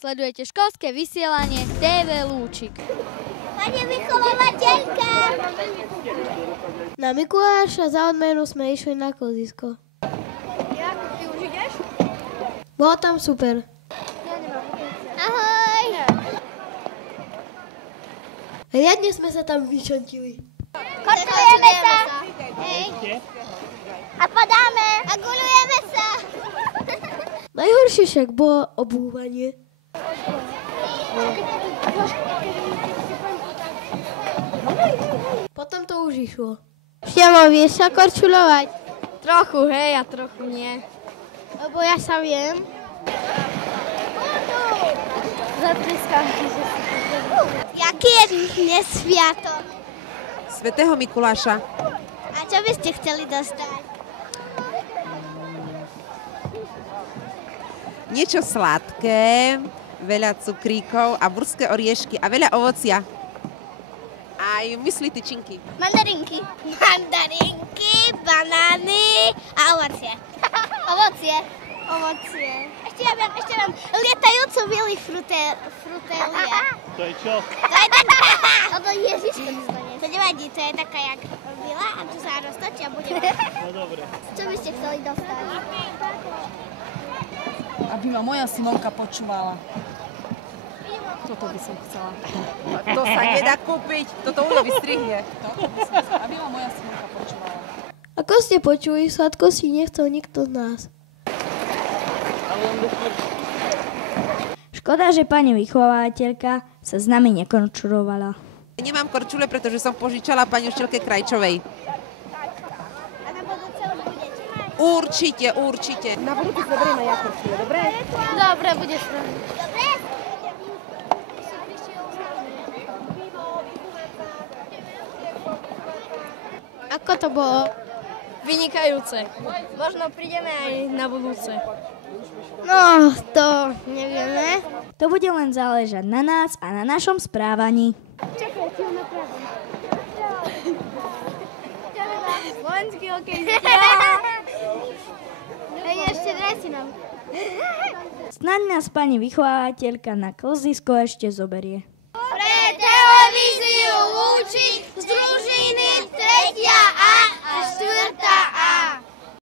Sledujete školské vysielanie TV Lúčik. Pani vychovávateľka! Na Mikuláša za odmenu sme išli na klzisko. Jak? Ty už ideš? Bolo tam super. Ahoj! Riadne sme sa tam vyšontili. Korčujeme sa! Hej! A padáme! A guľujeme sa! Najhoršie však bolo obúvanie. Potom to už išlo. Štemo, vieš sa korčulovať? Trochu, hej, a trochu nie. Lebo ja sa viem. Jaký je dnes sviatok? Svätého Mikuláša. A čo by ste chceli dostať? Niečo sladké, veľa cukríkov a burské oriešky a veľa ovocia. Aj mysli tyčinky. Mandarinky. Mandarinky, banány a ovocie. Ovocie. Ovocie. Ešte ja viem. Lietajúcu vili frutélie. To je čo? To je taká... To Ježiško nezvanie. To nevadí, to je taká jak vila a tu sa roztočí a bude... No dobre. Čo by ste chceli dostať? Aby ma moja synovka počúvala. Toto by som chcela. To sa nedá kúpiť, toto už vystrihne. Toto by som chcela, aby ma moja synovka počúvala. Ako ste počuli, sladkosti nechcel nikto z nás. Škoda, že pani vychovávateľka sa s nami nekončurovala. Nemám korčule, pretože som požičala pani učiteľke Krajčovej. A na budúce už budete mať? Určite. Na budúce zoberieme ja korčule, dobre? Dobre, bude s nami. Dobre? Ako to bolo? Vynikajúce. Možno prídeme aj na budúce. No, to nevieme. To bude len záležať na nás a na našom správaní. Slovenský hokej. Hej, ešte dresy nám. Snaď nás pani vychovávateľka na klzisko ešte zoberie. Pre televíziu Lúčik